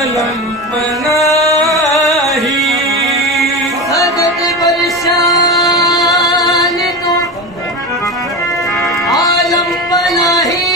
आलम पनाही भगत परेशान तो आलम पनाही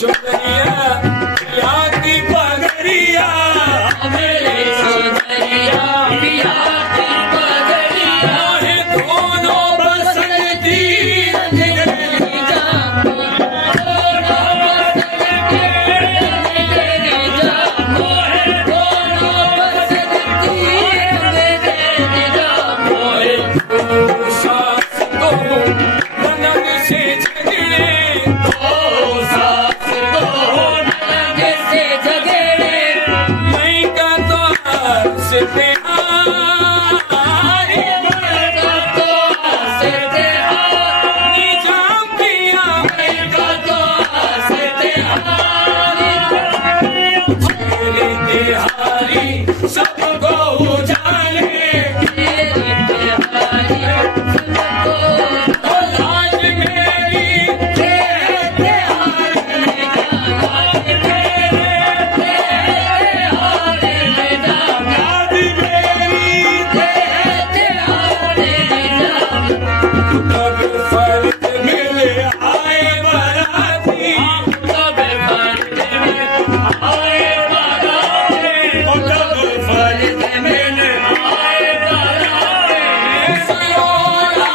चुनरिया पिया की पगड़िया मेरे चुनरिया पिया की पगड़िया है दोनों बसंती तेरी जान दोनों बसंती तेरी जान मोहे दोनों बसंती तेरी जान मोहे सास तो ननद से झगड़े सास को ननद से झगड़े मैं का तो हंस पे आए का तो हंसते हारी निजाम पिया का तो हंसते हारी लेते हारी सबको उजाले तेरी प्यारी सबको तो लाज मेरी तेरे हाथ में जाना तेरे हाथ में जाना याद मेरी तेरे हाथ में जाना तब फर्द मिले आए बराती तब फर्द में आए बाराते तब फर्द मिले आए बाराते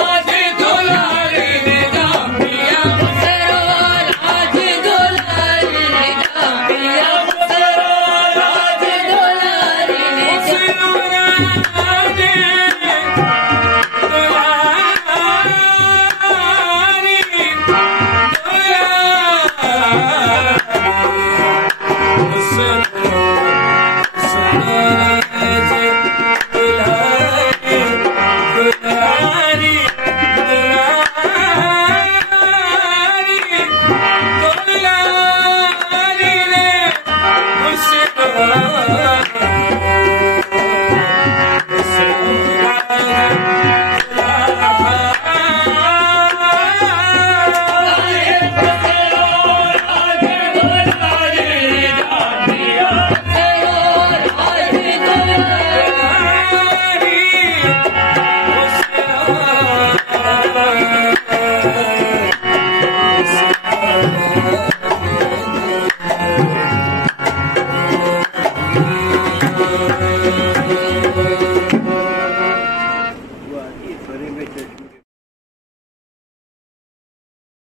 आज दुलारी निगाह पिया सरोर आज दुलारी निगाह पिया सरोर आज दुलारी निगाह सरोर आज दुलारी Igual, y por ahí me